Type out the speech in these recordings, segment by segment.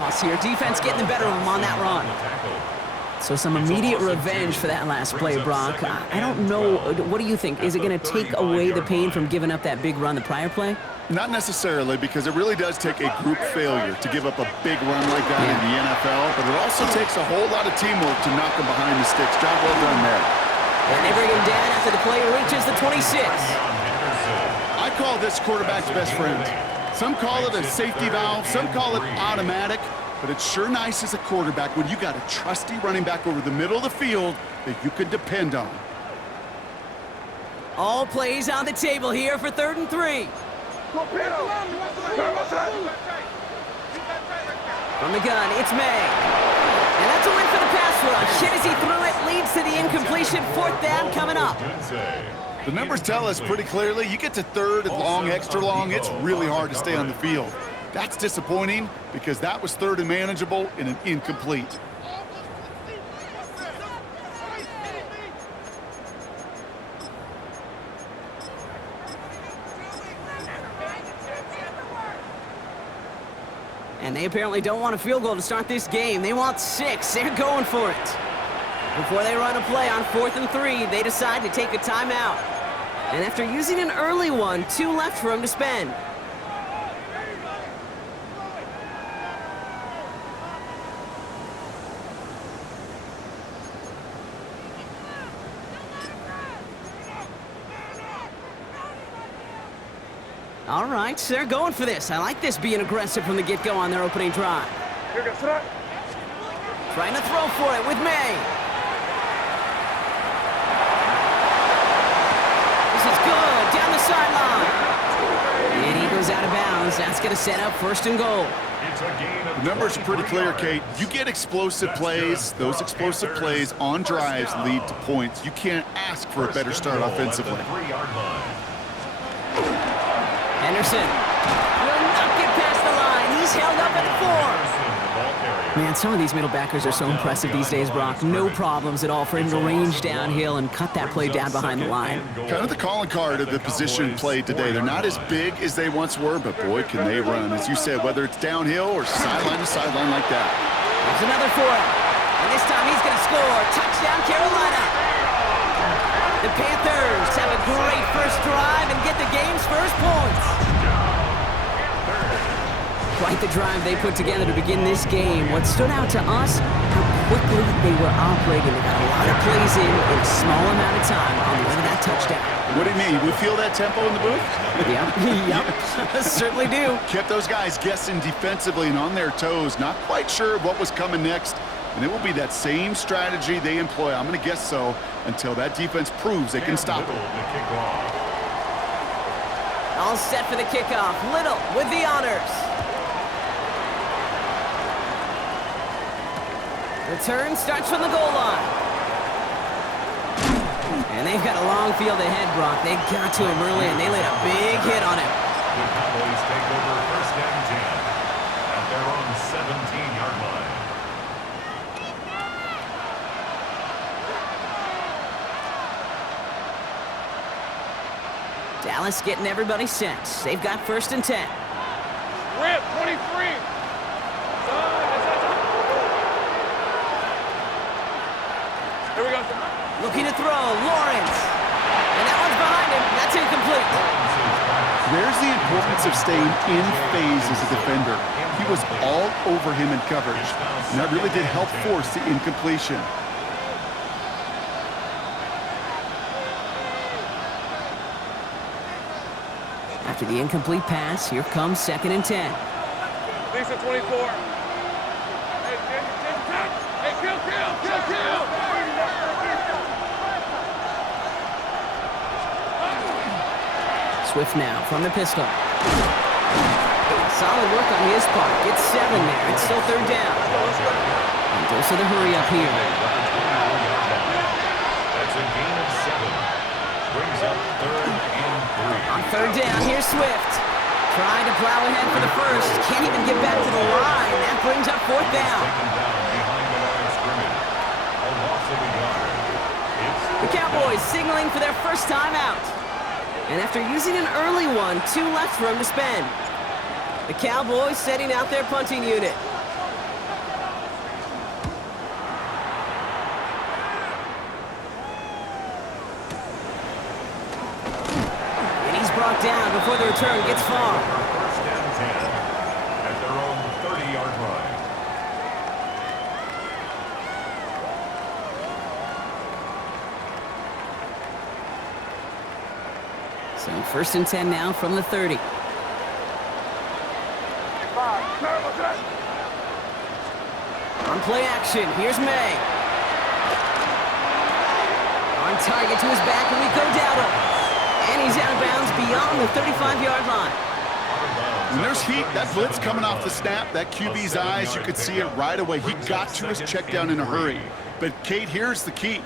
Here, defense getting the better of him on that run. So some immediate revenge for that last play, Brock. I don't know. What do you think? Is it going to take away the pain from giving up that big run the prior play? Not necessarily, because it really does take a group failure to give up a big run like that in the NFL, but it also takes a whole lot of teamwork to knock him behind the sticks. Job well done there. And they bring him down after the play reaches the 26. I call this quarterback's best friend. Some call it a safety valve, some call it automatic, but it's sure nice as a quarterback when you got a trusty running back over the middle of the field that you can depend on. All plays on the table here for 3rd and 3. From the gun, it's May. And that's a win for the pass rush. Hit as he threw it, leads to the incompletion. 4th down coming up. The numbers tell us pretty clearly, you get to 3rd and long, extra long, it's really hard to stay on the field. That's disappointing because that was 3rd and manageable in an incomplete. And they apparently don't want a field goal to start this game. They want 6. They're going for it. Before they run a play on 4th and 3, they decide to take a timeout. And after using an early one, 2 left for him to spend. All right, so they're going for this. I like this being aggressive from the get-go on their opening drive. Trying to throw for it with May. This is good, down the sideline. And he goes out of bounds. That's going to set up 1st and goal. The numbers are pretty clear, Kate. You get explosive plays. Those explosive plays on drives lead to points. You can't ask for a better start offensively. Henderson will not get past the line. He's held up at the 4. Man, some of these middle backers are so impressive these days, Brock. No problems at all for him to range downhill and cut that play down behind the line. Kind of the calling card of the position played today. They're not as big as they once were, but boy, can they run. As you said, whether it's downhill or sideline to sideline like that. There's another for him. And this time he's going to score. Touchdown, Carolina. The Panthers have a great first drive and get the game's first points. Quite the drive they put together to begin this game. What stood out to us, how quickly they were operating. They got a lot of plays in a small amount of time on the way to that touchdown. What do you mean? We feel that tempo in the booth? Yep. Certainly do. Kept those guys guessing defensively and on their toes, not quite sure what was coming next. And it will be that same strategy they employ, I'm going to guess so, until that defense proves they can stop it. All set for the kickoff. Little with the honors. Return starts from the goal line. And they've got a long field ahead, Brock. They got to him early, and they laid a big hit on him. The Cowboys take over 1st and 10 at their own 17-yard line. Dallas getting everybody set. They've got 1st and 10. Rip, 23. Here we go. Looking to throw, Lawrence. And that one's behind him. That's incomplete. There's the importance of staying in phase as a defender. He was all over him in coverage, and that really did help force the incompletion. After the incomplete pass, here comes 2nd and 10. Lisa, 24. Hey, kill. Swift now from the pistol. Solid work on his part. Gets 7 there. It's still 3rd down. And goes to the hurry up here. That's a gain of 7. Brings up 3rd and 3. On 3rd down, here's Swift. Trying to plow ahead for the first. Can't even get back to the line. That brings up 4th down. The Cowboys signaling for their first time out. And after using an early one, 2 left for him to spend. The Cowboys setting out their punting unit. before the return gets far. First and 10 at their own 30-yard line. So first and 10 now from the 30. On play action, here's May. On target to his back, and we go Dowdle. And he's out of bounds beyond the 35-yard line. When there's heat, that blitz coming off the snap, that QB's eyes, you could see it right away. He got to his check down in a hurry. But, Kate, here's the key.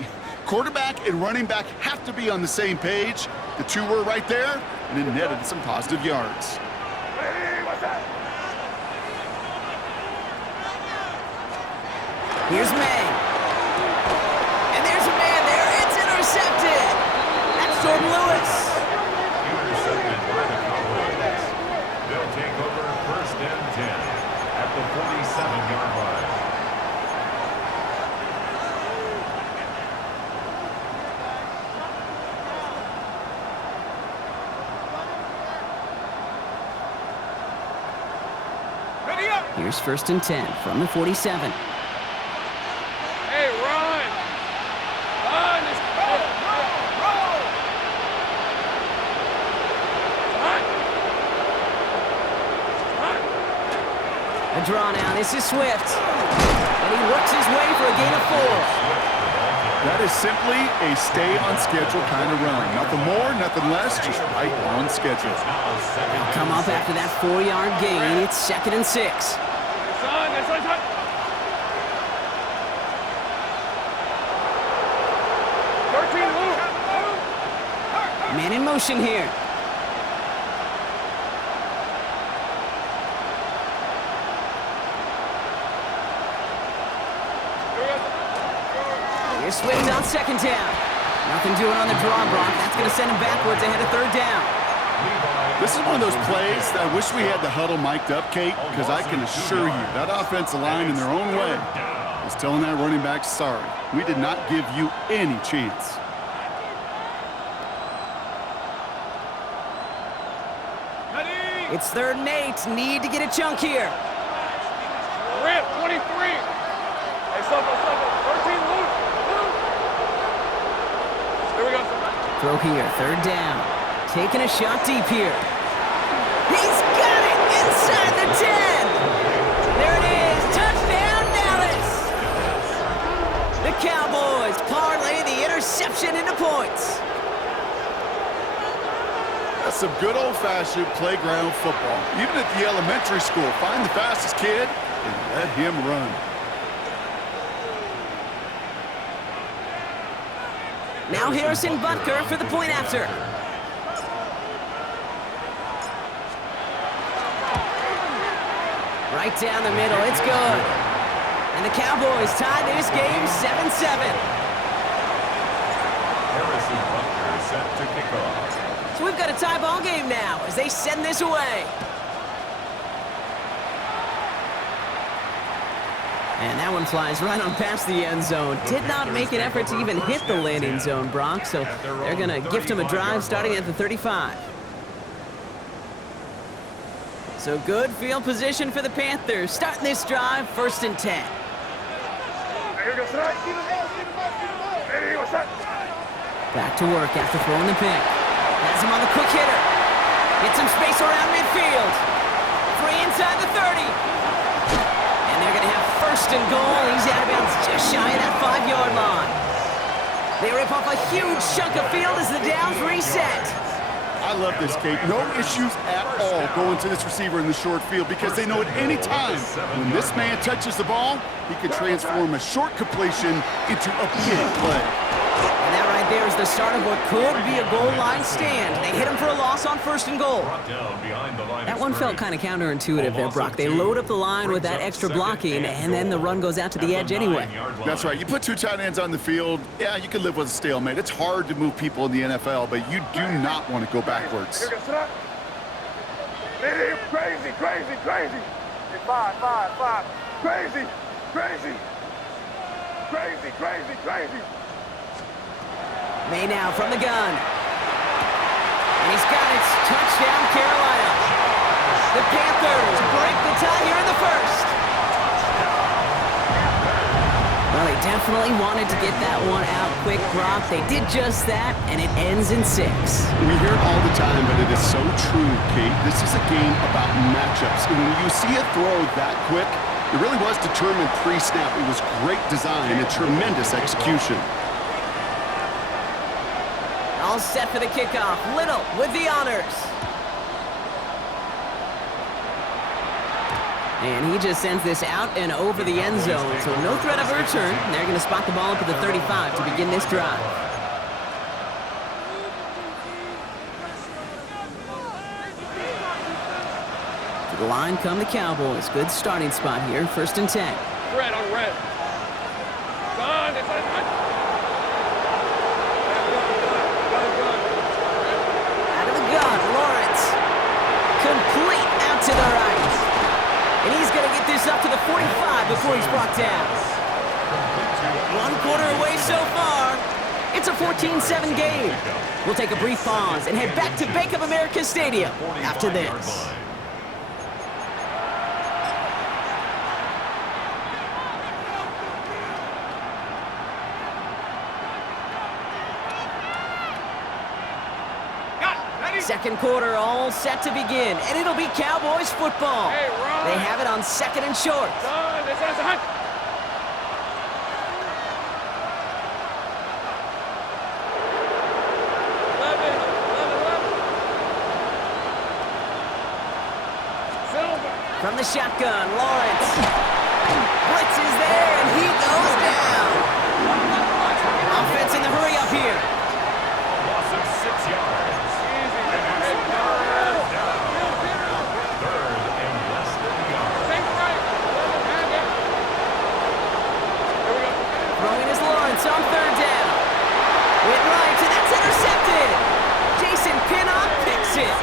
Quarterback and running back have to be on the same page. The two were right there, and it netted some positive yards. Here's May. And there's a man there. It's intercepted. That's Jordan Lewis. Intercepted by the Cowboys. They'll take over first and 10 at the 47-yard line. Here's first and 10 from the 47. Hey, run! Run! A draw now. This is Swift. And he works his way for a gain of 4. That is simply a stay-on-schedule kind of run. Nothing more, nothing less, just right on schedule. They'll come up after that 4-yard gain. It's second and 6. Man in motion here. Here's Swift on second down. Nothing doing on the draw, Brock. That's going to send him backwards ahead of third down. This is one of those plays that I wish we had the huddle mic'd up, Kate, because I can assure you that offensive line in their own way is telling that running back, sorry, we did not give you any chance. It's third and 8. Need to get a chunk here. Rip, 23. Hey, Suffolk, 13, Luke. Here we go. Throw here, third down. Taking a shot deep here. He's got it inside the 10. There it is. Touchdown, Dallas. The Cowboys parlay the interception into points. That's some good old-fashioned playground football. Even at the elementary school, find the fastest kid and let him run. Now Harrison Butker for the point after. Right down the middle, it's good. And the Cowboys tie this game 7-7. Harrison Butker set to kick off. So we've got a tie ball game now as they send this away. And that one flies right on past the end zone. Did not make an effort to even hit the landing zone, Brock, so they're going to gift him a drive starting at the 35. So good field position for the Panthers. Starting this drive, first and 10. Back to work after throwing the pick. Has him on the quick hitter. Gets some space around midfield. Free inside the 30. And they're going to have first and goal. He's out of bounds just shy of that 5-yard line. They rip off a huge chunk of field as the downs reset. I love this, Kate. No issues at all going to this receiver in the short field because they know at any time when this man touches the ball, he can transform a short completion into a big play. And that right there is the start of what could be a goal line stand. They hit him for a loss on first and goal. That one felt kind of counterintuitive there, Brock. They load up the line with that extra blocking, and then the run goes out to the edge anyway. That's right. You put two tight ends on the field, yeah, you can live with a stalemate. It's hard to move people in the NFL, but you do not want to go backwards. Crazy, crazy, crazy. 5, 5, 5. Crazy, crazy. Crazy, crazy, crazy. May now from the gun. And he's got it. Touchdown, Carolina. The Panthers break the tie here in the first. Well, they definitely wanted to get that one out quick, Brock. They did just that, and it ends in 6. We hear it all the time, but it is so true, Kate. This is a game about matchups. And when you see a throw that quick, it really was determined pre-snap. It was great design and tremendous execution. All set for the kickoff. Little with the honors. And he just sends this out and over the end zone, so no threat of a return. They're going to spot the ball up at the 35 to begin this drive. To the line come the Cowboys. Good starting spot here, 1st and 10. Red on red. Gun, it's on. Out of the gun, Lawrence. Complete out to the right. And he's going to get this up to the 45 before he's brought down. 1 quarter away so far. It's a 14-7 game. We'll take a brief pause and head back to Bank of America Stadium after this. Second quarter all set to begin, and it'll be Cowboys football. Hey, they have it on 2nd and short. Gun, it's on the hunt. From the shotgun, Lawrence. Blitz is there, and he goes down. Offense in the hurry up here. Loss of 6 yards. Throwing is Lawrence on 3rd down. Went right, and that's intercepted. Jason Pinnock picks it.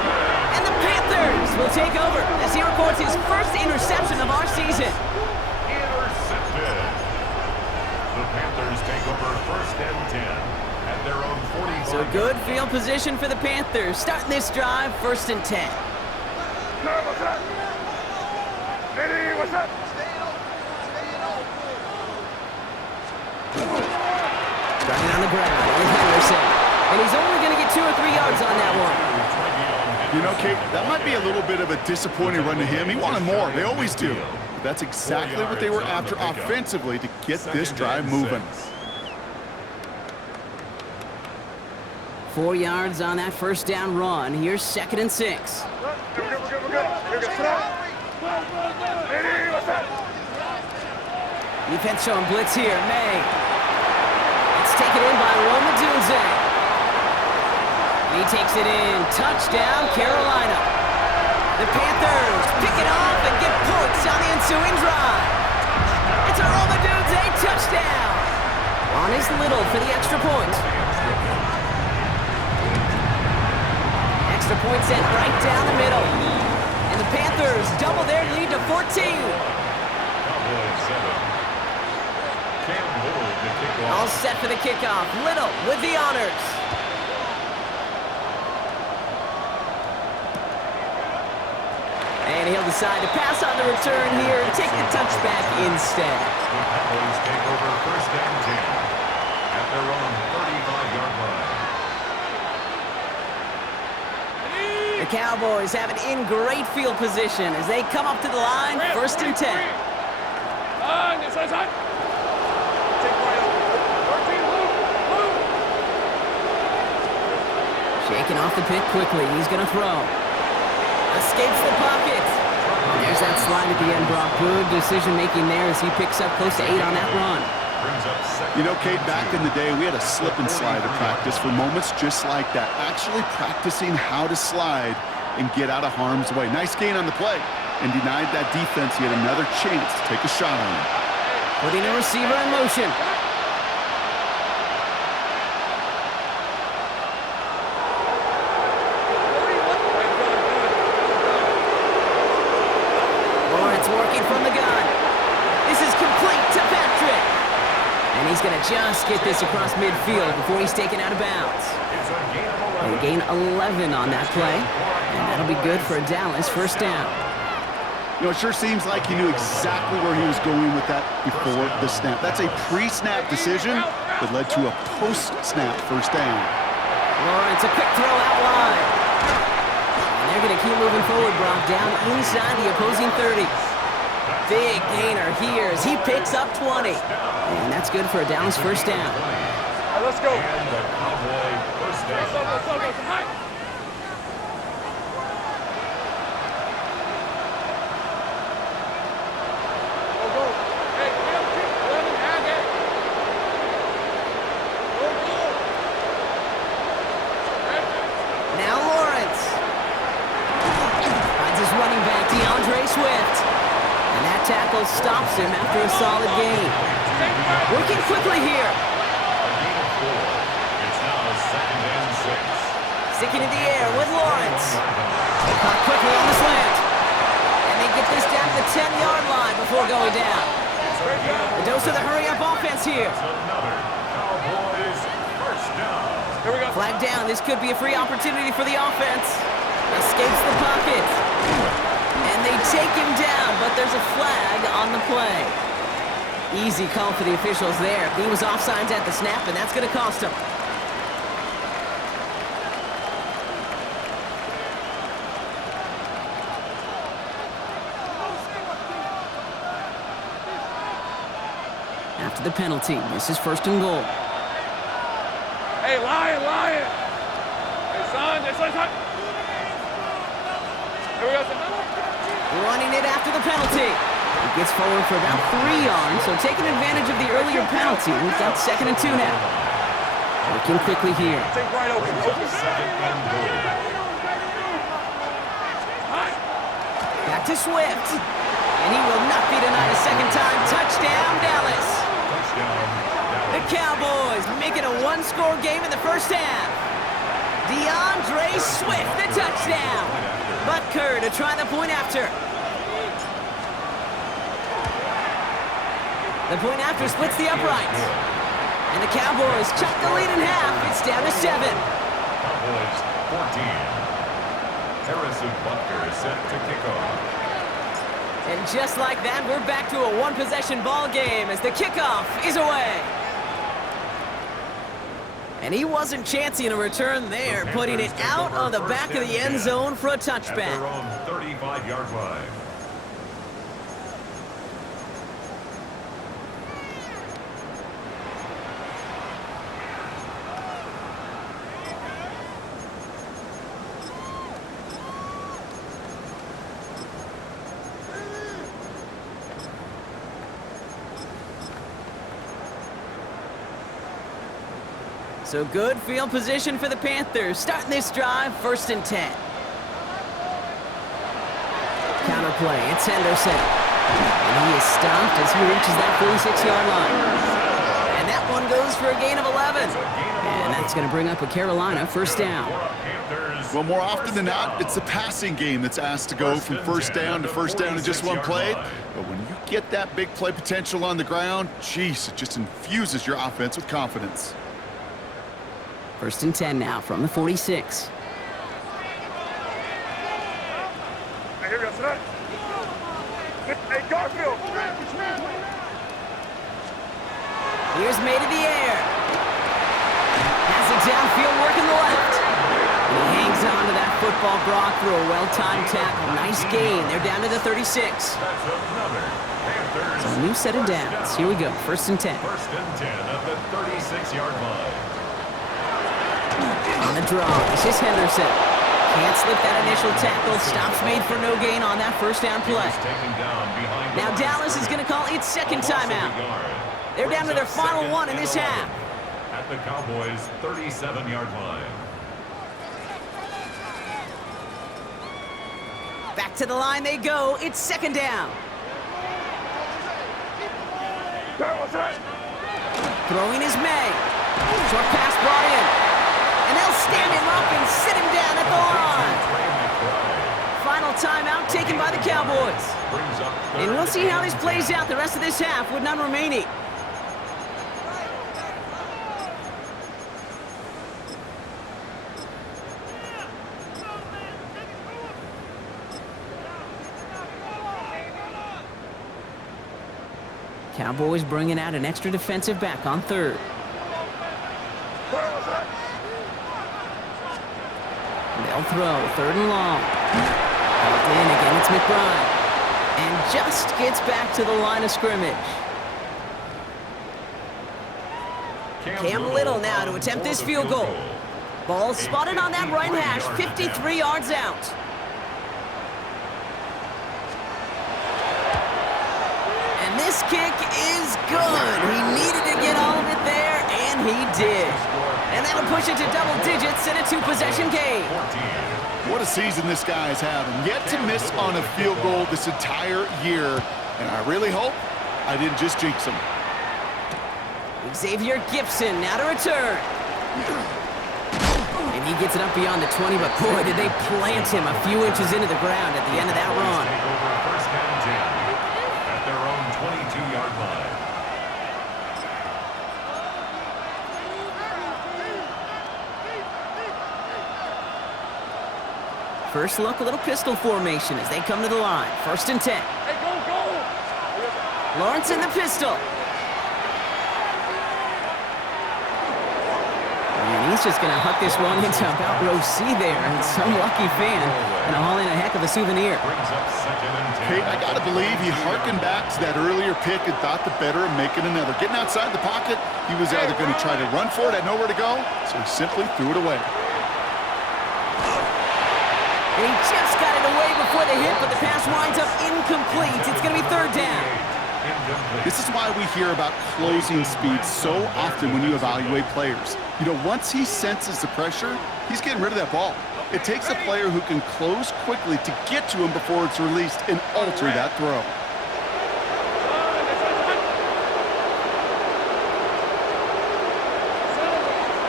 And the Panthers will take over as he records his first interception of our season. Intercepted. The Panthers take over 1st and 10 at their own 45. So good field position for the Panthers. Starting this drive, 1st and 10. What's up? Eddie, what's up? Starting on the ground with Henderson. And he's only going to get 2 or 3 yards on that one. You know, Kate, that might be a little bit of a disappointing run to him. He wanted more. They always do. But that's exactly what they were after offensively to get this drive moving. 4 yards on that 1st down run. Here's 2nd and 6. We're good. Here, sit up. Eddie, what's up? Defense showing blitz here. May. It's taken in by Roma Dunze. He takes it in. Touchdown, Carolina. The Panthers pick it off and get points on the ensuing drive. It's a Roma Dunze touchdown. On his Little for the extra point. Extra point sent right down the middle. And the Panthers double their lead to 14. Cowboys 7. Cam Little to kick off. All set for the kickoff. Little with the honors. And he'll decide to pass on the return here and take the touchback instead. The Cowboys take over 1st and 10 at their own 35-yard line. The Cowboys have it in great field position as they come up to the line, 1st and 10. It's on. Take right up. 13, blue. Shaking off the pick quickly. He's going to throw. Escapes the pocket. There's that slide at the end, Brock. Good decision-making there as he picks up close to 8 on that run. You know, Kate, back in the day, we had a slip and slide at practice for moments just like that. Actually practicing how to slide and get out of harm's way. Nice gain on the play. And denied that defense yet another chance to take a shot on him. Putting the receiver in motion. Lawrence working from the gun. This is complete to Patrick. And he's going to just get this across midfield before he's taken out of bounds. It's They gain 11 on that play, and that'll be good for a Dallas first down. You know, it sure seems like he knew exactly where he was going with that before the snap. That's a pre-snap decision that led to a post-snap first down. Lawrence, a quick throw out wide. And they're going to keep moving forward, Brock, down inside the opposing 30. Big gainer here as he picks up 20. And that's good for a Dallas first down. All right, let's go. And the Cowboy first down. Let's go. Now Lawrence. Finds his running back, Swift. And that tackle stops him after a solid gain. Working quickly here. A gain of 4. It's now 2nd and 6. Sticking in the air with Lawrence. Caught quickly on the slant. And they get this down to the 10-yard line before going down. A dose of the hurry-up offense here. Another Cowboys first down. Here we go. Flag down. This could be a free opportunity for the offense. Escapes the pocket. And they take him down, but there's a flag on the play. Easy call for the officials there. He was offsides at the snap, and that's going to cost him. After the penalty, this is 1st and goal. Hey, Lion. Hey, son. Here we go, son. Running it after the penalty. He gets forward for about 3 yards, so taking advantage of the earlier penalty. We've got 2nd and 2 now. Working quickly here. Take right open. Second and goal. Back to Swift. And he will not be denied a second time. Touchdown, Dallas. Touchdown. The Cowboys making a one-score game in the first half. Swift, the touchdown. Butker to try the point after. The point after splits the upright. And the Cowboys chop the lead in half. It's down to 7. Cowboys 14. Harrison Butker is set to kick off. And just like that, we're back to a one-possession ball game as the kickoff is away. And he wasn't chancing a return there, putting it out on the back of the end zone for a At their touchback. own 35-yard line. So good field position for the Panthers. Starting this drive, 1st and 10. Counter play, it's Henderson. And he is stopped as he reaches that 46-yard line. And that one goes for a gain of 11. And that's going to bring up a Carolina first down. Well, more often than not, it's the passing game that's asked to go from first down to first down in just one play. But when you get that big play potential on the ground, geez, it just infuses your offense with confidence. 1st and 10 now from the 46. Hey, here we go, son. Hey, Garfield. Here's May to the air. Has it downfield, working the left. And he hangs on to that football, Brock, through a well-timed tackle. Nice gain. They're down to the 36. That's another Panthers. So a new set of downs. Here we go, 1st and 10. 1st and 10 at the 36-yard line. On the draw, this is Henderson. Can't slip that initial tackle. Stops made for no gain on that first down play. Taken down behind Now Dallas is going to call its second timeout. They're down to their final one in this half. At the Cowboys' 37-yard line. Back to the line they go. It's 2nd down. Throwing is May. Short pass brought in. And they'll stand him up and sit him down at the line. Final timeout taken by the Cowboys. And we'll see how this plays out the rest of this half with none remaining. Cowboys bringing out an extra defensive back on third. They'll throw, third and long. Held in again, it's McBride. And just gets back to the line of scrimmage. Cam Little now to attempt this field goal. Ball spotted on that right hash, 53 yards out. And this kick is good. He needed to get all of it there, and he did. And that'll push it to double digits in a two-possession game. What a season this guy is having. Yet to miss on a field goal this entire year. And I really hope I didn't just jinx him. Xavier Gipson now to return. And he gets it up beyond the 20, but boy, did they plant him a few inches into the ground at the end of that run. Take over first down 10 at their own 22-yard line. First look, a little pistol formation as they come to the line. First and 10. Hey, go! Lawrence in the pistol. And he's just going to huck this one into about row C there. And some lucky fan and haul in a heck of a souvenir. Brings up second and 10. Hey, I got to believe he harkened back to that earlier pick and thought the better of making another. Getting outside the pocket, he was either going to try to run for it, had nowhere to go, so he simply threw it away. And he just got it away before the hit, but the pass winds up incomplete. It's going to be third down. This is why we hear about closing speed so often when you evaluate players. You know, once he senses the pressure, he's getting rid of that ball. It takes a player who can close quickly to get to him before it's released and alter that throw.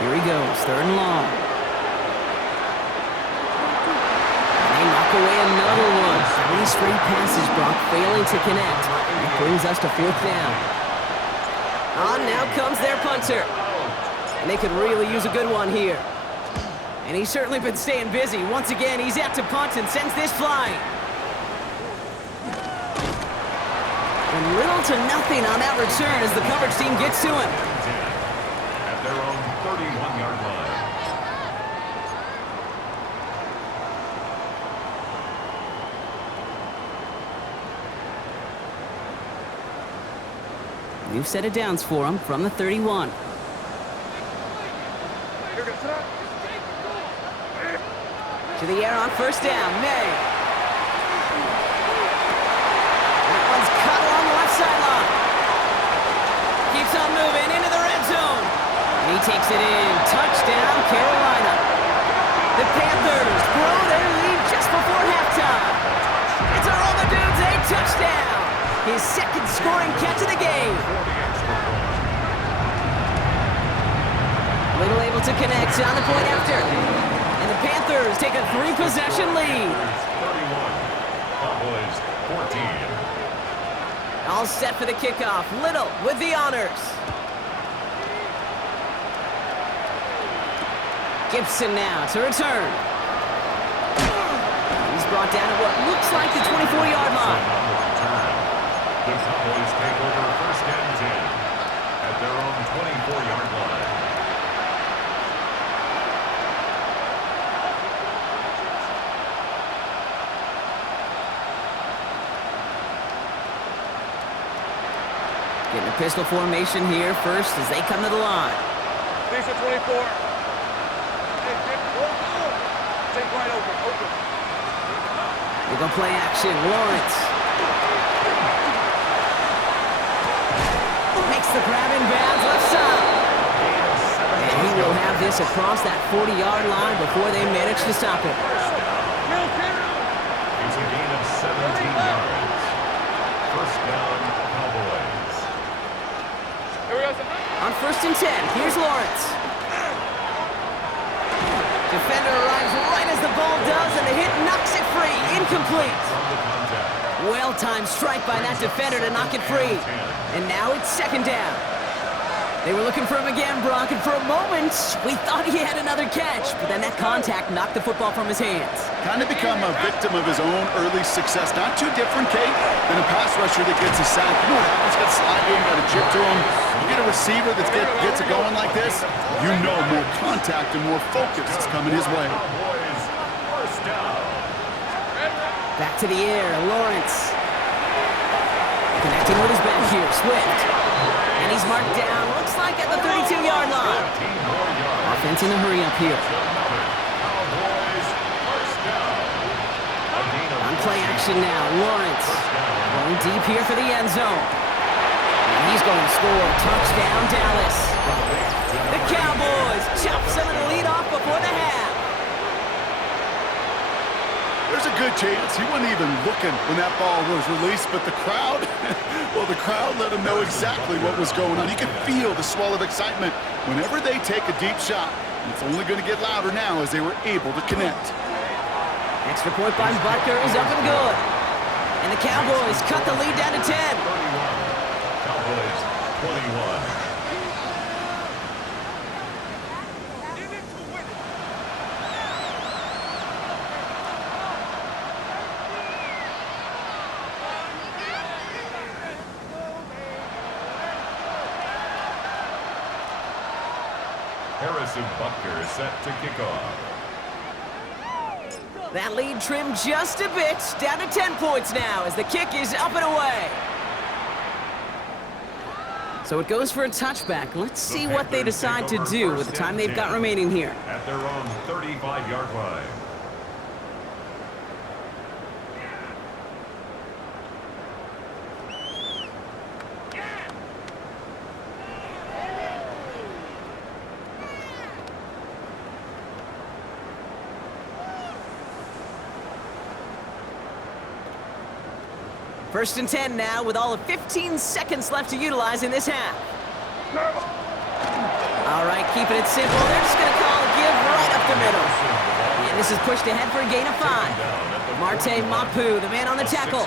Here he goes, third and long. And they knock away another one. 3 straight passes, Brock failing to connect. That brings us to fourth down. On now comes their punter. And they could really use a good one here. And he's certainly been staying busy. Once again, he's out to punt and sends this flying. And little to nothing on that return as the coverage team gets to him. At their own 31-yard line. New set of downs for him from the 31. To the air on first down, May. That one's cut along the left sideline. Keeps on moving into the red zone. And he takes it in. Touchdown, Carolina. The Panthers grow their lead just before halftime. It's a roll the dudes, a touchdown. His second scoring catch of the game. Little able to connect on the point after. And the Panthers take a 3-possession lead. 31. Cowboys 14. All set for the kickoff. Little with the honors. Gibson now to return. He's brought down at what looks like the 24-yard line. The Cowboys take over first and 10 at their own 24-yard line. Getting a pistol formation here first as they come to the line. These are 24. Take right open. We're going to play action. Lawrence. Makes the grab in bounds left side. And he will have this across that 40-yard line before they manage to stop him. It's a gain of 17 yards. First down, Cowboys. On first and 10, here's Lawrence. Defender arrives right as the ball does, and the hit knocks it free. Incomplete. From the contact. Well-timed strike by that defender to knock it free. And now it's second down. They were looking for him again, Brock, and for a moment, we thought he had another catch, but then that contact knocked the football from his hands. Kind of become a victim of his own early success. Not too different, Kate, than a pass rusher that gets a sack. You know what happens? Got to slide in, got to chip to him. You get a receiver that gets it going like this, you know more contact and more focus is coming his way. Back to the air, Lawrence. Connecting with his back here, Swift. And he's marked down, looks like at the 32-yard line. Offense in a hurry up here. On play action now, Lawrence. Going deep here for the end zone. And he's going to score. Touchdown, Dallas. The Cowboys chop some of the lead off before the half. There's a good chance he wasn't even looking when that ball was released, but the crowd, well, the crowd let him know exactly what was going on. You could feel the swell of excitement whenever they take a deep shot. And it's only going to get louder now as they were able to connect. Extra point by Butker is up and good. And the Cowboys cut the lead down to 10. Cowboys 21. Harrison Butker is set to kick off. That lead trimmed just a bit, down to 10 points now as the kick is up and away. So it goes for a touchback. Let's see what they decide to do with the time they've got remaining here. At their own 35-yard line. First and 10 now with all of 15 seconds left to utilize in this half. All right, keeping it simple. They're just going to call a give right up the middle. And this is pushed ahead for a gain of 5. Marte Mapu, the man on the tackle.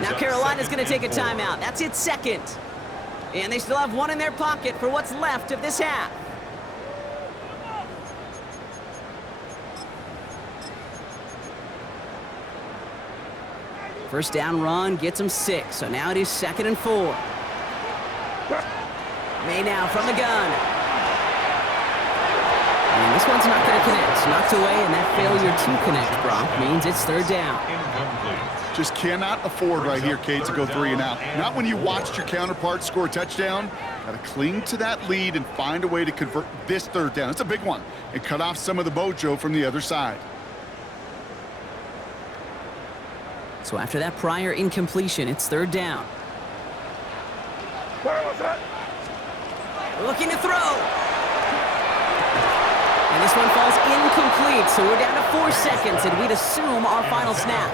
Now Carolina's going to take a timeout. That's its second. And they still have one in their pocket for what's left of this half. First down run gets him 6, so now it is 2nd and 4. May now from the gun. And this one's not going to connect. Knocked away, and that failure to connect, Brock, means it's 3rd down. Incomplete. Just cannot afford right here, Kate, to go 3 and out. Not when you watched your counterpart score a touchdown. Got to cling to that lead and find a way to convert this 3rd down. It's a big one. And cut off some of the mojo from the other side. So after that prior incompletion, it's 3rd down. Looking to throw. And this one falls incomplete, so we're down to 4 seconds, and we'd assume our final snap.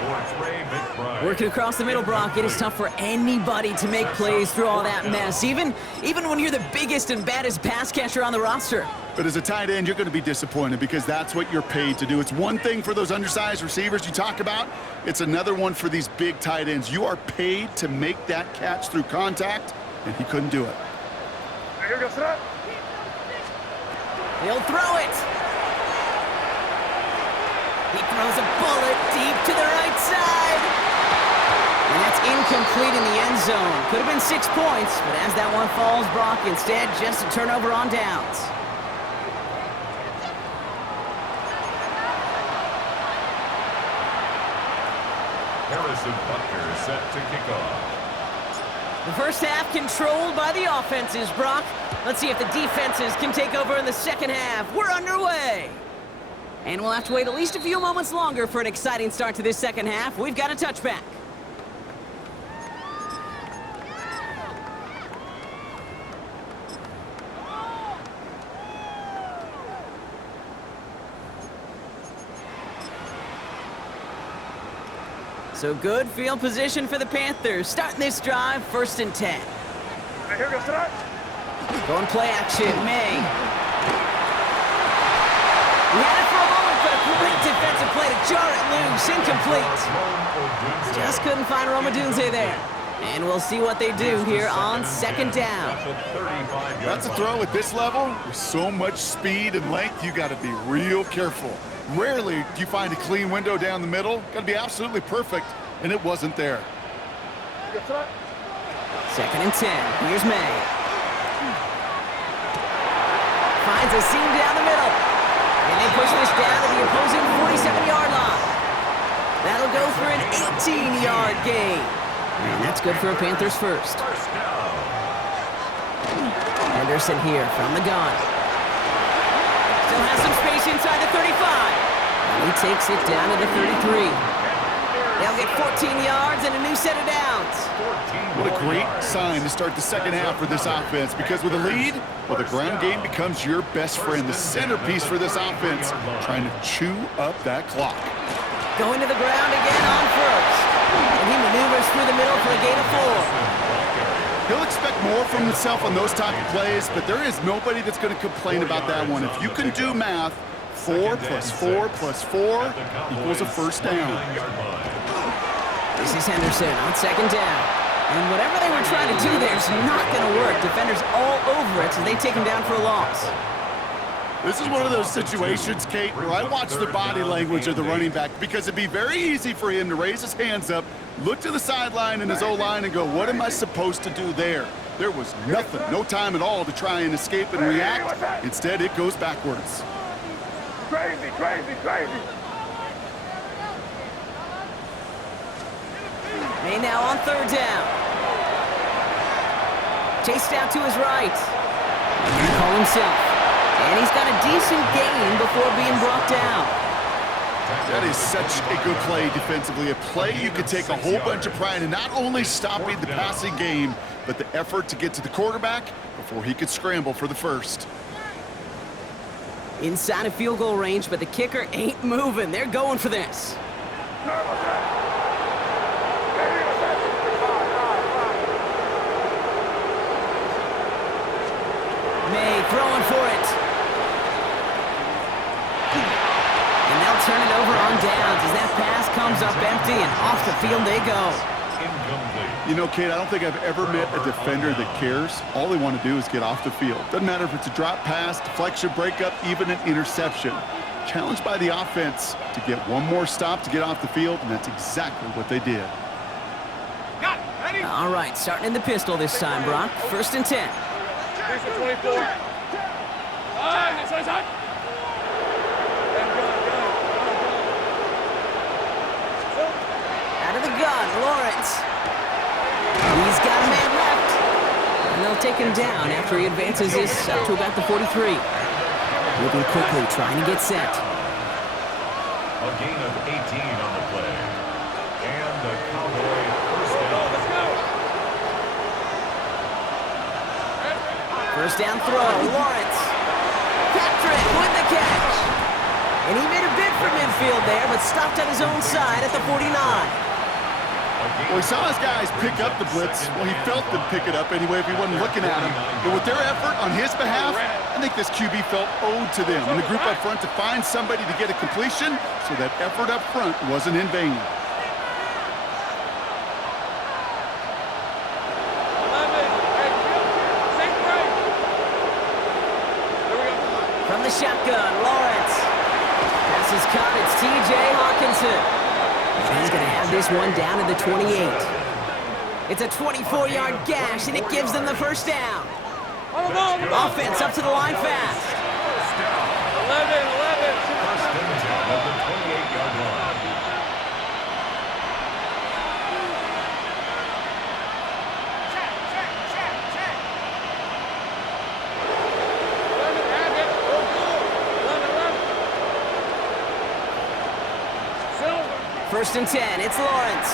Working across the middle, Brock, it is tough for anybody to make plays through all that mess, even when you're the biggest and baddest pass catcher on the roster. But as a tight end, you're going to be disappointed because that's what you're paid to do. It's one thing for those undersized receivers you talk about. It's another one for these big tight ends. You are paid to make that catch through contact, and he couldn't do it. He'll throw it. He throws a bullet deep to the right side. And that's incomplete in the end zone. Could have been 6 points, but as that one falls, Brock, instead just a turnover on downs. Harrison Butker is set to kick off. The first half controlled by the offenses, Brock. Let's see if the defenses can take over in the second half. We're underway. And we'll have to wait at least a few moments longer for an exciting start to this second half. We've got a touchback. So good field position for the Panthers. Starting this drive, 1st and 10. Going play action, May. We had it for a moment, but a great defensive play to jar it loose. Incomplete. Just couldn't find Roma Dunze there. And we'll see what they do here on second down. That's a throw at this level. With so much speed and length, you got to be real careful. Rarely do you find a clean window down the middle. Got to be absolutely perfect, and it wasn't there. Second and 10. Here's May. Finds a seam down the middle. And they push this down to the opposing 47-yard line. That'll go for an 18-yard gain. And that's good for a Panthers first. Henderson here from the gun. Still has some space inside the 35. And he takes it down to the 33. They'll get 14 yards and a new set of downs. What a great sign to start the second half for this offense, because with a lead, well, the ground game becomes your best friend, the centerpiece for this offense, trying to chew up that clock. Going to the ground again on first. And he maneuvers through the middle for a gain of 4. He'll expect more from himself on those type of plays, but there is nobody that's going to complain about that one. If you can do math, 4 plus 4 plus 4 equals a first down. This is Henderson on second down. And whatever they were trying to do there is not going to work. Defenders all over it, so they take him down for a loss. This is one of those situations, Kate, where I watch the body language of the running back, because it'd be very easy for him to raise his hands up, look to the sideline in his O-line and go, what am I supposed to do there? There was nothing, no time at all to try and escape and react. Instead, it goes backwards. Crazy, crazy, crazy. May now on third down. Chased out to his right. And he call himself. And he's got a decent gain before being brought down. That is such a good play defensively. A play you could take a whole bunch of pride in, not only stopping the passing game, but the effort to get to the quarterback before he could scramble for the first. Inside of field goal range, but the kicker ain't moving. They're going for this. May throwing for it. And they'll turn it over on downs as that pass comes up empty, and off the field they go. You know, Kate, I don't think I've ever met a defender that cares. All they want to do is get off the field. Doesn't matter if it's a drop pass, deflection, breakup, even an interception. Challenged by the offense to get one more stop to get off the field, and that's exactly what they did. All right, starting in the pistol this time, Brock. First and 10. 24. Out of the gun, Lawrence. He's got a man left. And they'll take him down after he advances this up to about the 43. Moving quickly, trying to get set. A gain of 18 on the play. And the Cowboy first down. Let's go. First down throw, Lawrence. Patrick with the catch. And he made a bid for midfield there, but stopped on his own side at the 49. Well, he saw his guys pick up the blitz. Well, he felt them pick it up anyway if he wasn't looking at him. But with their effort on his behalf, I think this QB felt owed to them and the group up front to find somebody to get a completion, so that effort up front wasn't in vain. From the shotgun, Lawrence. Pass is caught. It's T.J. Hawkinson. And he's going to have this one down to the 28. It's a 24-yard gash, and it gives them the first down. Offense up to the line fast. 11. First and 10 at the 28-yard line. First and 10, it's Lawrence.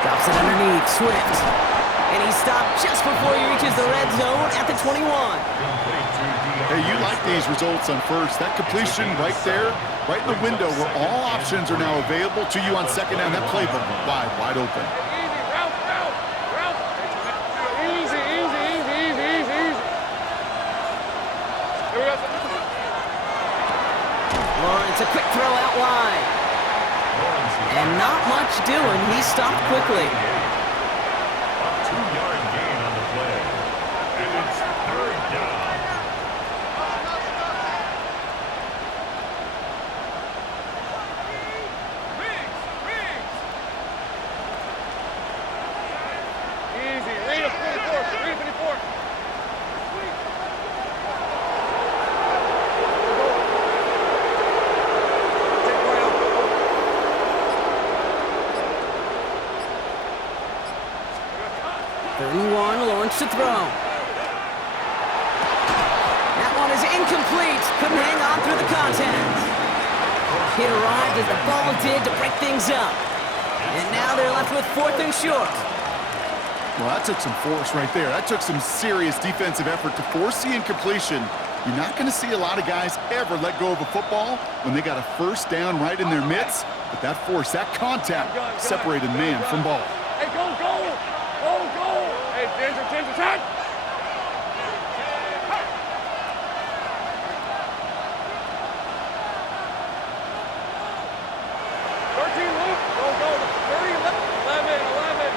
Drops it underneath, Swift. And he stopped just before he reaches the red zone at the 21. Hey, you like these results on first. That completion right there, right in the window where all options are now available to you on second down. That playbook wide open. Lawrence, a quick throw out wide. And not much doing. He stopped quickly. 3rd and 1, Lawrence to throw. That one is incomplete. Couldn't hang on through the contact. It arrived as the ball did to break things up. And now they're left with 4th and short. Well, that took some force right there. That took some serious defensive effort to force the incompletion. You're not going to see a lot of guys ever let go of a football when they got a 1st down right in their midst. But that force, that contact, separated man from ball. Hey, go, go! Go, go! Hey, Ginger, head! 13, Luke! Go, go! 30, 11, 11.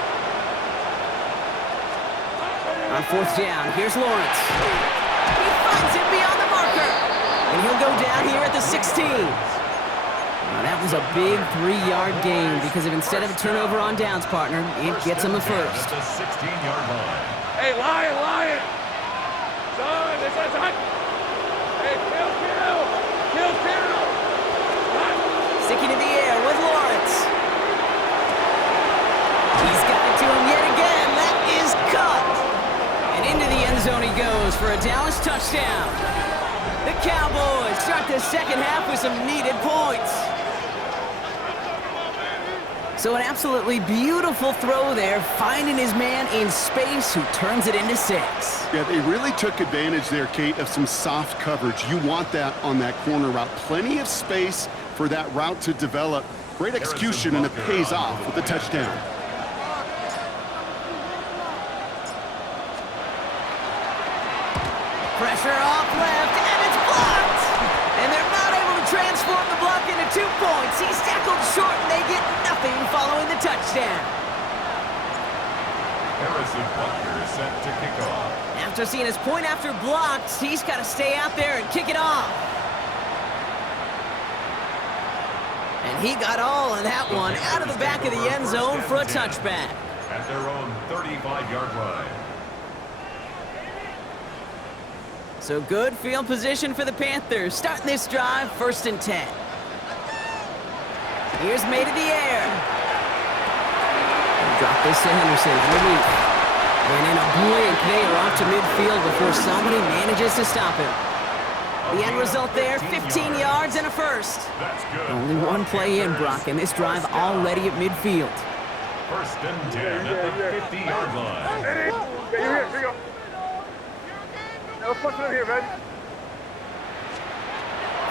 On 4th down, here's Lawrence. He finds it beyond the marker. And he'll go down here at the 16. Now, that was a big 3-yard gain because if instead of a turnover on downs, partner, it gets him the 1st. At the 16-yard line. Hey, Lion! Son, this is hot! Hey, kill! Sticking in the air with Lawrence. He's got it to him yet again. That is cut. And into the end zone he goes for a Dallas touchdown. The Cowboys start the second half with some needed points. So an absolutely beautiful throw there, finding his man in space who turns it into 6. Yeah, they really took advantage there, Kate, of some soft coverage. You want that on that corner route. Plenty of space for that route to develop. Great execution, and it pays off with the touchdown. Pressure off left, and it's blocked! And they're not able to transform the block into 2 points. He's tackled short, and they get nothing following the touchdown. Harrison Butker is set to kick off. After seeing his point after blocked, he's got to stay out there and kick it off. And he got all of that one out of the back of the end zone for a touchback. At their own 35-yard line. So good field position for the Panthers. Starting this drive, 1st and 10. Here's made in the air. Drop this to Henderson underneath. And in a blink, they are off to midfield before somebody manages to stop him. The end result there, 15 yards and a 1st. That's good. Only one play in, Brock, and this drive already at midfield. 1st and 10 at the 50-yard line. Eddie, here you go. Now let's punch it in here, man.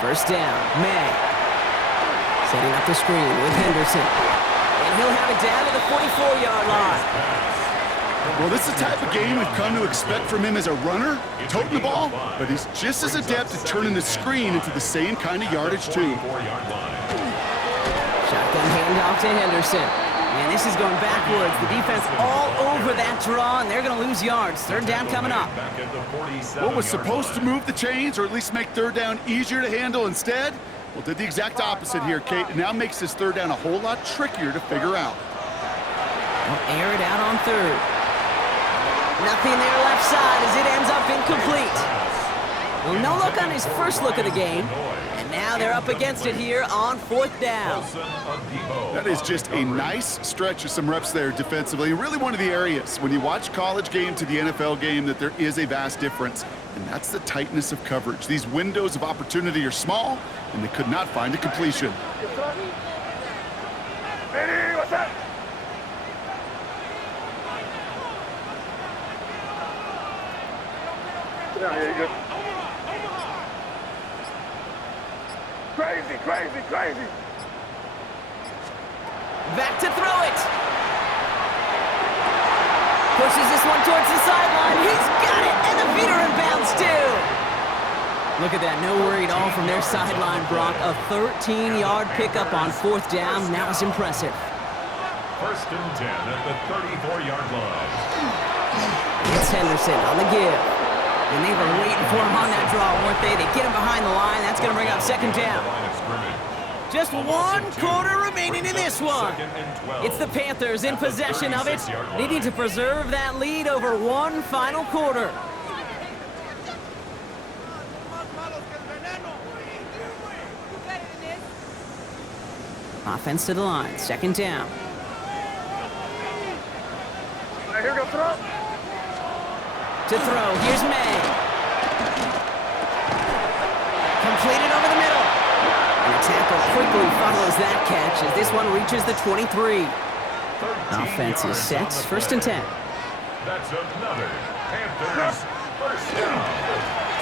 1st down, May. Setting up the screen with Henderson. And he'll have it down to the 44-yard line. Well, this is the type of game we've come to expect from him as a runner, toting the ball, but he's just as adept at turning the screen into the same kind of yardage, too. Shotgun handoff to Henderson. And this is going backwards. The defense all over that draw, and they're going to lose yards. 3rd down coming up. What was supposed to move the chains, or at least make 3rd down easier to handle instead? Well, did the exact opposite here, Kate. It now makes this 3rd down a whole lot trickier to figure out. They'll air it out on 3rd. Nothing there left side as it ends up incomplete. Well, no look on his first look of the game. And now they're up against it here on 4th down. That is just a nice stretch of some reps there defensively. Really one of the areas when you watch college game to the NFL game that there is a vast difference. And that's the tightness of coverage. These windows of opportunity are small, and they could not find a completion. Eddie, what's that? Yeah, you good. Crazy. Back to throw it. Pushes this one towards the sideline. He's got it, and the feet are in bounds too. Look at that, no worry at all from their sideline, Brock. A 13-yard pickup on 4th down. That was impressive. 1st and 10 at the 34-yard line. It's Henderson on the give. And they were waiting for him on that draw, weren't they? They get him behind the line. That's going to bring up 2nd down. Just 1 quarter remaining in this one. It's the Panthers in possession of it. They need to preserve that lead over one final quarter. Offense to the line. 2nd down. Here we go, throw. To throw, here's May. Completed over the middle. And the tackle quickly follows that catch as this one reaches the 23. Offense is set, 1st and 10. That's another Panthers first down.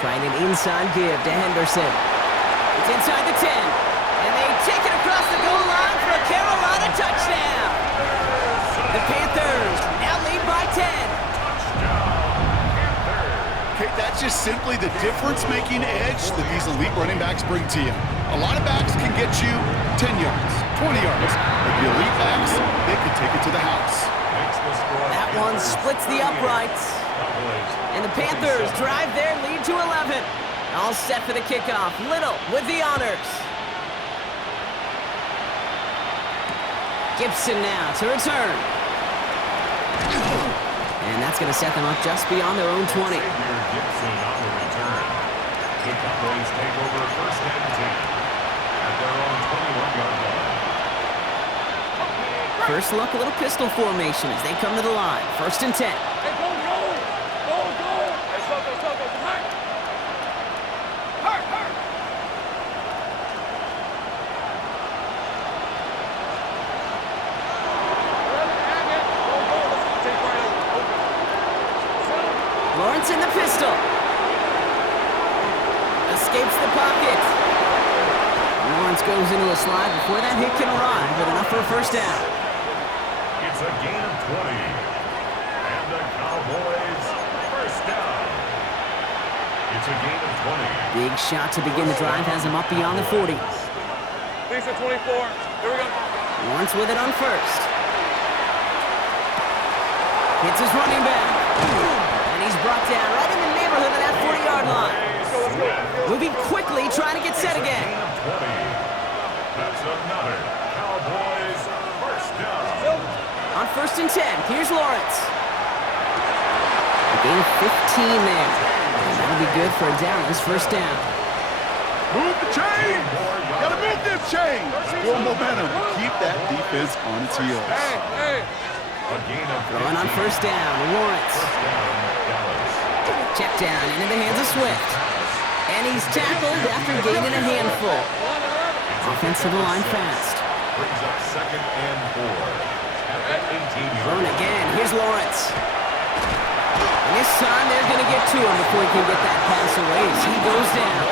Trying an inside give to Henderson. It's inside the 10. And they take it across the goal line for a Carolina touchdown. The Panthers now lead by 10. Okay, that's just simply the difference-making edge that these elite running backs bring to you. A lot of backs can get you 10 yards, 20 yards. But the elite backs, they can take it to the house. That one splits the uprights. And the Panthers drive their lead to 11. All set for the kickoff. Little with the honors. Gibson now to return. And that's going to set them up just beyond their own 20. Gibson on the return. The Cowboys take over 1st and 10 at their own 21-yard line. First look, a little pistol formation as they come to the line. 1st and 10. Hey, go! Hey, stop, hurt! Lawrence in the pistol. Escapes the pocket. Lawrence goes into a slide before that hit can arrive, but enough for a 1st down. It's a gain of 20. And the Cowboys first down. It's a gain of 20. Big shot to begin the drive has him up beyond the 40. Thanks at 24. Here we go. Lawrence with it on 1st. Hits his running back. And he's brought down right in the neighborhood of that 40-yard line. Moving quickly, trying to get set again. That's another Cowboys first down. On 1st and 10, here's Lawrence. A gain of 15 there. And that'll be good for a Dallas 1st down. Move the chain! Gotta move them chains! Build momentum. Keep that defense on its heels. Hey! A gain of Throwing on 1st down, Lawrence. Check down into the hands of Swift. And he's tackled after gaining a handful. Offense to the line fast. Brings up 2nd and 4 at the 18-yard Thrown line. again, here's Lawrence. And this time they're going to get to him before he can get that pass away as he goes down.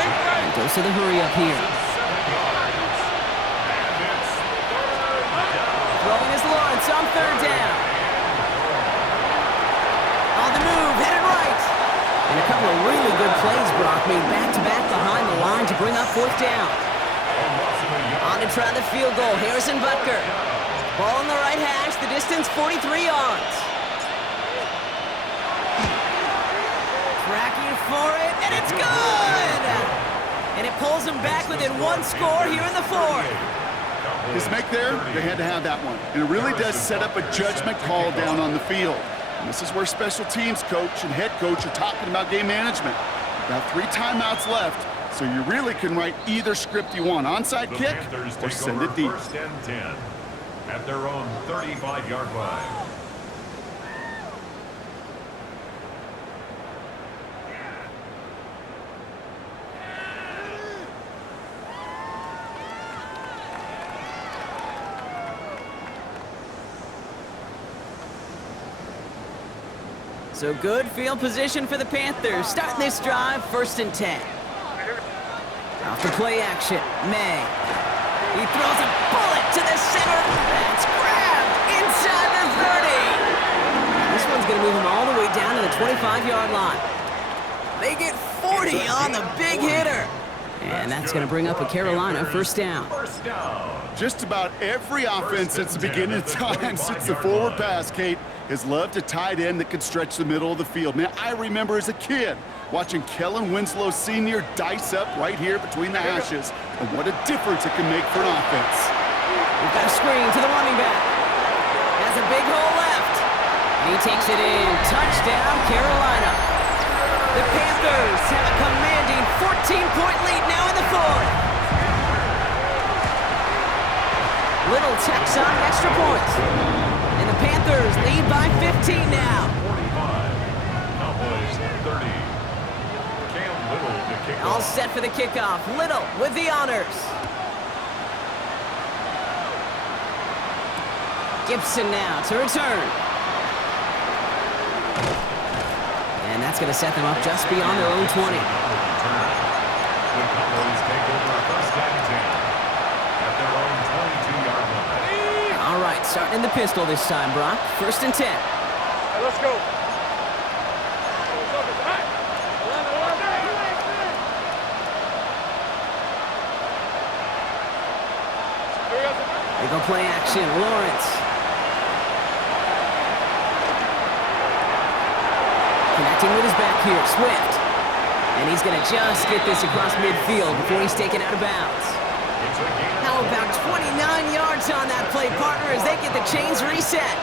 And goes to the hurry up here. Throwing is Lawrence on 3rd down. On the move, headed right. And a couple of really good plays, Brock, made back-to-back behind the line to bring up 4th down. On to try the field goal, Harrison Butker. Ball on the right hash, the distance 43 yards. Tracking for it, and it's good! And it pulls him back within 1 score here in the 4th. His make there, they had to have that one. And it really does set up a judgment call down on the field. And this is where special teams coach and head coach are talking about game management. About 3 timeouts left, so you really can write either script you want. Onside kick or send it deep. 1st and 10 at their own 35-yard line. So good field position for the Panthers. Starting this drive, 1st and 10. Off the play action, May. He throws a bullet to the center. That's grabbed inside the 30. This one's going to move him all the way down to the 25-yard line. They get 40 on the big hitter. And that's going to bring up a Carolina 1st down. First down. Just about every offense since the beginning of time, since the forward pass, Kate, has loved a tight end that can stretch the middle of the field. Man, I remember as a kid watching Kellen Winslow Sr. dice up right here between the hashes. And what a difference it can make for an offense. We've got a screen to the running back. Has a big hole left. And he takes it in. Touchdown, Carolina. The Panthers have a commanding 14-point lead now in the 4th. Little tacks on extra points. And the Panthers lead by 15 now. All set for the kickoff. Little with the honors. Gibson now to return. And that's going to set them up just beyond their own 20. The Cowboys take over first and 10 at their own 22-yard line. All right, starting in the pistol this time, Brock. First and 10. Hey, let's go. They go play action. Lawrence. Connecting with his back here. Swift. And he's going to just get this across midfield before he's taken out of bounds. How about 29 yards on that play, partner, as they get the chains reset?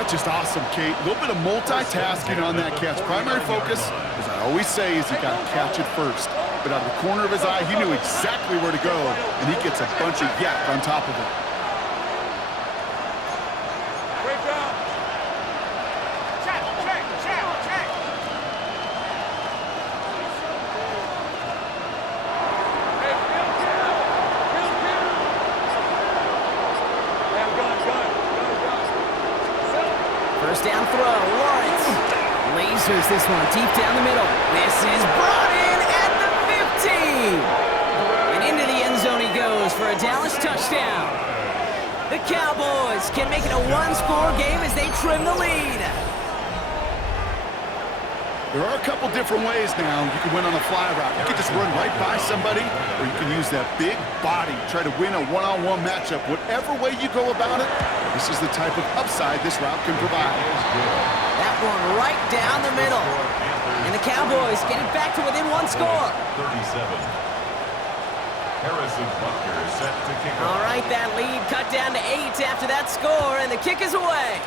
That's just awesome, Kate. A little bit of multitasking on that catch. Primary focus, as I always say, is you got to catch it first. But out of the corner of his eye, he knew exactly where to go, and he gets a bunch of yak on top of it. Great job. Check. Hey, Bill. Hey, I'm gun. First down throw. Lawrence lasers this one deep down the middle. This is brought in at the 15. And into the end zone he goes for a Dallas touchdown. The Cowboys can make it a one-score game as they trim the lead. There are a couple different ways now. You can win on a fly route. You can just run right by somebody, or you can use that big body, try to win a one-on-one matchup. Whatever way you go about it, this is the type of upside this route can provide. That one right down the middle. And the Cowboys get it back to within one score. 37. Harrison Butker set to kick off. All right, that lead cut down to 8 after that score, and the kick is away.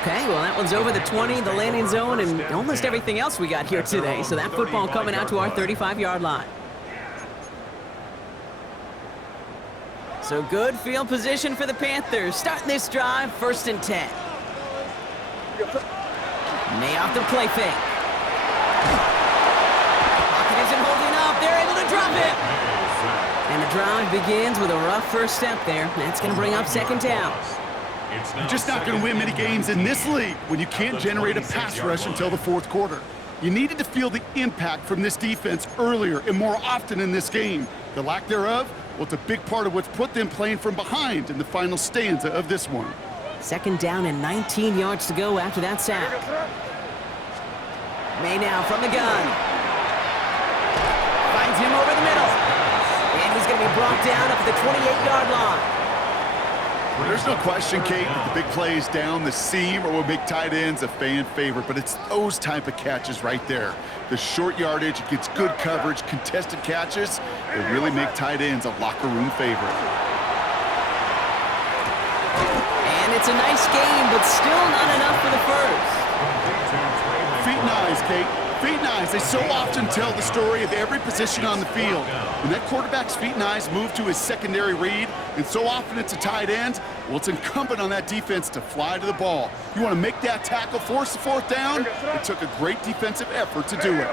Okay, well, that one's over the 20, the landing zone, and almost everything else we got here today. So that football coming out to our 35-yard line. So good field position for the Panthers. Starting this drive, first and 10. May off the play fake. Pocket isn't holding up. They're able to drop it. And the drive begins with a rough first step there. That's going to bring up second down. You're just not going to win many games in this league when you can't generate a pass rush until the fourth quarter. You needed to feel the impact from this defense earlier and more often in this game. The lack thereof, well, it's a big part of what's put them playing from behind in the final stanza of this one. Second down and 19 yards to go after that sack. May now from the gun. Finds him over the middle. And he's going to be brought down up to the 28-yard line. There's no question, Kate, that the big plays down the seam or will make tight ends a fan favorite, but it's those type of catches right there. The short yardage, it gets good coverage, contested catches, they really make tight ends a locker room favorite. And it's a nice game, but still not enough for the first. Feet and eyes, Kate. Feet and eyes, they so often tell the story of every position on the field. When that quarterback's feet and eyes move to his secondary read, and so often it's a tight end, well, it's incumbent on that defense to fly to the ball. You want to make that tackle, force the fourth down? It took a great defensive effort to do it.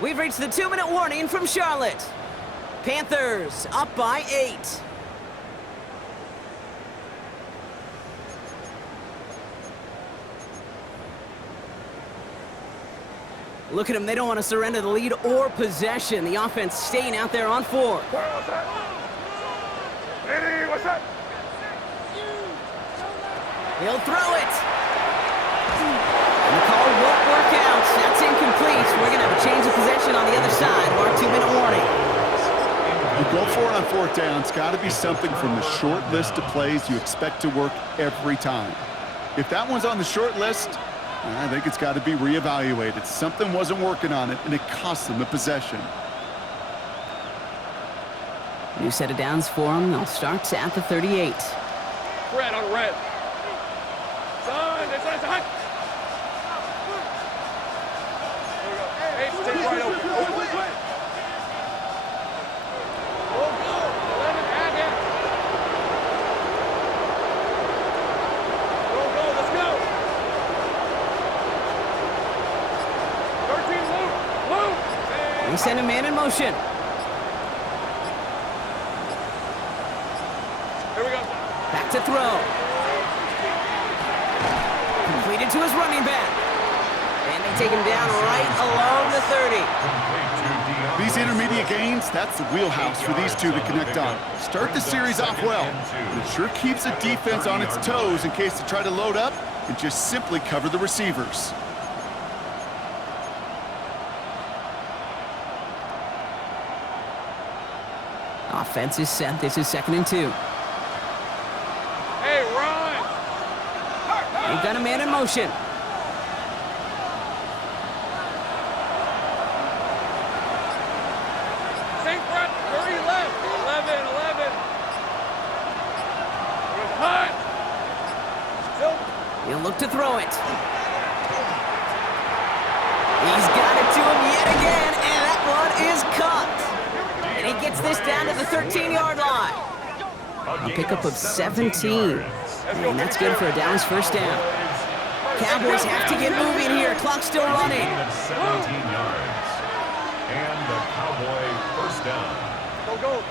We've reached the 2-minute warning from Charlotte. Panthers up by 8. Look at them, they don't want to surrender the lead or possession. The offense staying out there on 4. Lady, what's up? He'll throw it. And the call won't work out. That's incomplete. We're going to have a change of possession on the other side of our 2-minute warning. You go for it on fourth down. It's got to be something from the short list of plays you expect to work every time. If that one's on the short list, I think it's got to be reevaluated. Something wasn't working on it, and it cost them the possession. New set of downs for them. They'll start at the 38. Red on red. Son, it's a hut. right, stay right open. Go, go. 11, add in. Go, go, let's go. 13, loop, loop. They send a man in motion. Here we go. Back to throw. Completed to his running back. And they take him down right along the 30. These intermediate gains, that's the wheelhouse for these two to connect on. Start the series off well. And it sure keeps the defense on its toes in case they try to load up and just simply cover the receivers. Offense is set. This is 2nd and 2. Hey, run. They've got a man in motion. Same front, 30 left. 11, 11. Good punt. Still. He'll look to throw it. He's got it to him yet again, and that one is caught. And he gets this down to the 13-yard line. A pickup of 17. And that's good for a Dallas first down. Cowboys have to get moving here. Clock's still running. 17 yards. And the Cowboy first down. Go, go.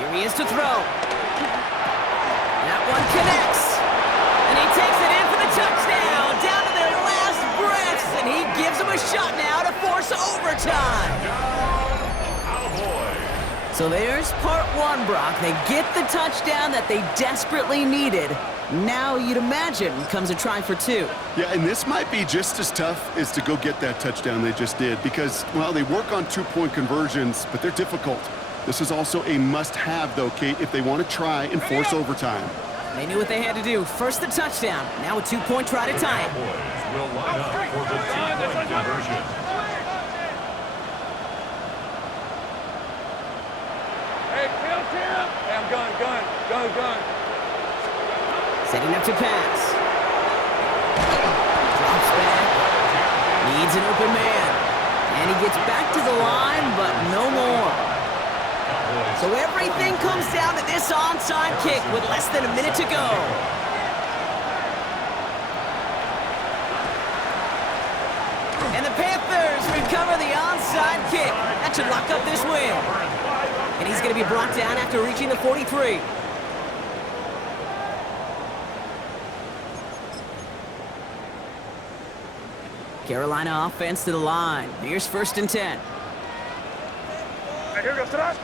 Here he is to throw. That one connects. And he takes it in for the touchdown. Down to their last breaths. And he gives them a shot now to force overtime. So there's part one, Brock. They get the touchdown that they desperately needed. Now you'd imagine comes a try for 2. Yeah, and this might be just as tough as to go get that touchdown they just did because, well, they work on 2-point conversions, but they're difficult. This is also a must-have, though, Kate, if they want to try and force overtime. They knew what they had to do. First the touchdown. Now a 2-point try to tie it. Cowboys will line up for the 2-point conversion. Hey, kill, kill. Hey, I'm gun. Setting up to pass. Drops back. Needs an open man. And he gets back to the line, but no more. So everything comes down to this onside kick with less than a minute to go. And the Panthers recover the onside kick. That should lock up this win. And he's going to be brought down after reaching the 43. Carolina offense to the line. Here's 1st and 10. Hey, here goes tonight.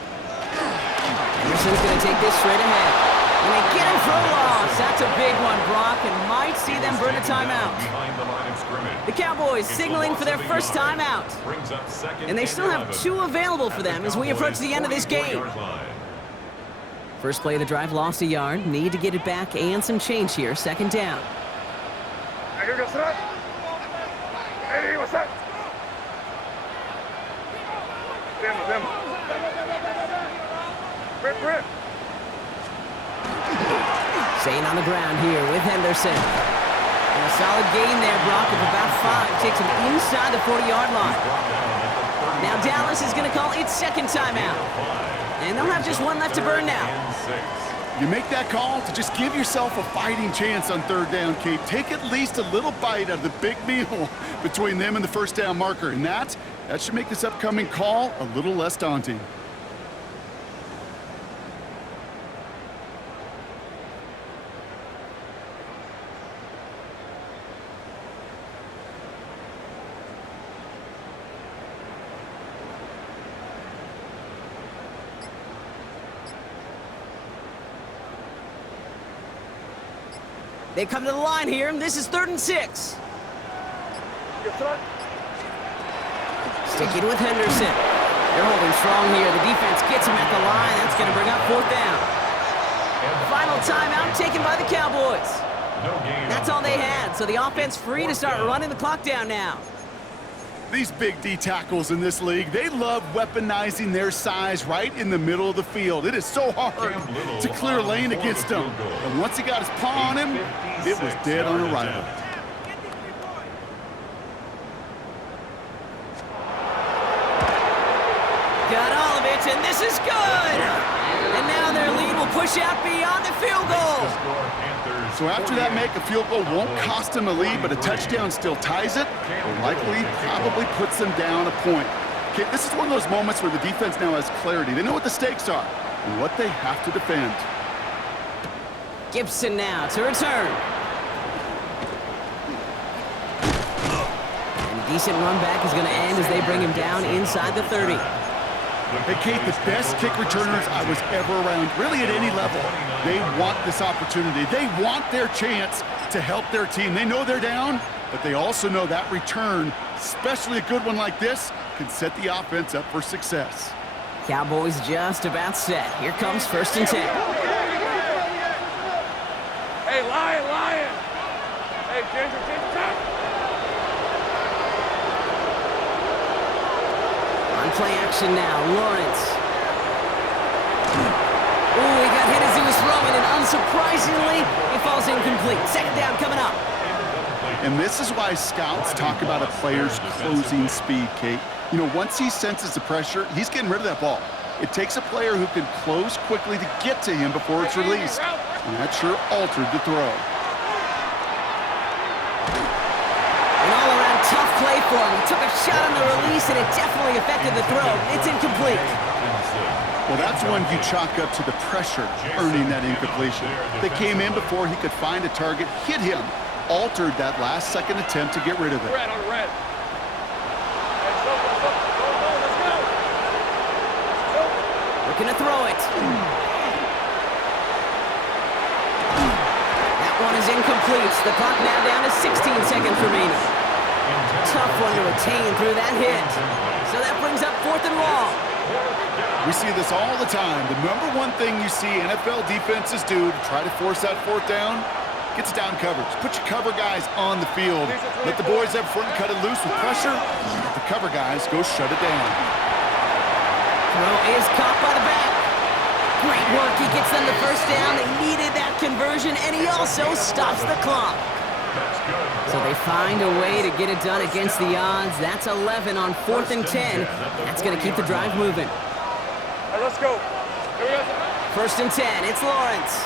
Anderson's going to take this straight ahead. And they get him for a loss. That's a big one, Brock, and might see them burn a timeout. Behind the line of scrimmage. The Cowboys signaling for their first timeout. Brings up 2nd And they still have 2 available for them as we approach the end of this game. First play of the drive lost a yard. Need to get it back and some change here. 2nd down. Hey, here goes tonight. Hey, what's that? Them. Rip. Staying on the ground here with Henderson. And a solid gain there, Brock, of about 5. Takes him inside the 40-yard line. Now Dallas is going to call its 2nd timeout. And they'll have just 1 left to burn now. You make that call to just give yourself a fighting chance on 3rd down, Kate. Take at least a little bite out of the big meal between them and the first down marker. And that should make this upcoming call a little less daunting. They come to the line here, and this is 3rd and 6. Sticking with Henderson. They're holding strong here. The defense gets him at the line. That's going to bring up 4th down. Final timeout taken by the Cowboys. That's all they had, so the offense free to start running the clock down now. These big D tackles in this league, they love weaponizing their size right in the middle of the field. It is so hard to clear lane against them. And once he got his paw on him, it was dead on arrival. push out beyond the field goal. So after that make, a field goal won't cost them the lead, but a touchdown still ties it, or likely probably puts them down a point. Okay, this is one of those moments where the defense now has clarity. They know what the stakes are and what they have to defend. Gibson now to return. And a decent run back is going to end as they bring him down inside the 30. Hey, Kate, the best kick returners I was ever around, really at any level, they want this opportunity. They want their chance to help their team. They know they're down, but they also know that return, especially a good one like this, can set the offense up for success. Cowboys just about set. Here comes 1st and 10. Hey, Lion! Hey, Ginger, top! On play action now, Lawrence. Ooh, he got hit as he was throwing, and unsurprisingly, it falls incomplete. 2nd down coming up. And this is why scouts talk about a player's closing speed, Kate. You know, once he senses the pressure, he's getting rid of that ball. It takes a player who can close quickly to get to him before it's released. And that sure altered the throw. An all-around tough play for him. He took a shot on the release, and it definitely affected the throw. It's incomplete. Well, that's one you chalk up to the pressure earning that incompletion. They came in before he could find a target, hit him, altered that last-second attempt to get rid of it. Red on red. Hey, go, let's go. Looking to throw it. That one is incomplete. The clock now down to 16 seconds remaining. Tough one to attain through that hit. So that brings up 4th and long. We see this all the time. The number one thing you see NFL defenses do to try to force that 4th down, gets down coverage. Put your cover guys on the field. Let the boys up front cut it loose with pressure. Let the cover guys go shut it down. Throw is caught by the back. Great work. He gets them the 1st down. They needed that conversion, and he also stops the clock. So they find a way to get it done against the odds. That's 11 on 4th and 10. That's going to keep the drive moving. All right, let's go. Here we go. 1st and 10. It's Lawrence.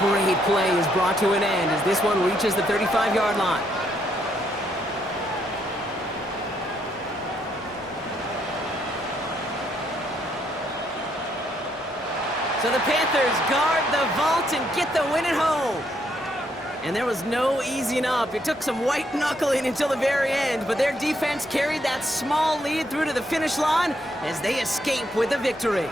Great play is brought to an end as this one reaches the 35-yard line. So the Panthers guard the vault and get the win at home. And there was no easing up. It took some white knuckling until the very end, but their defense carried that small lead through to the finish line as they escape with a victory.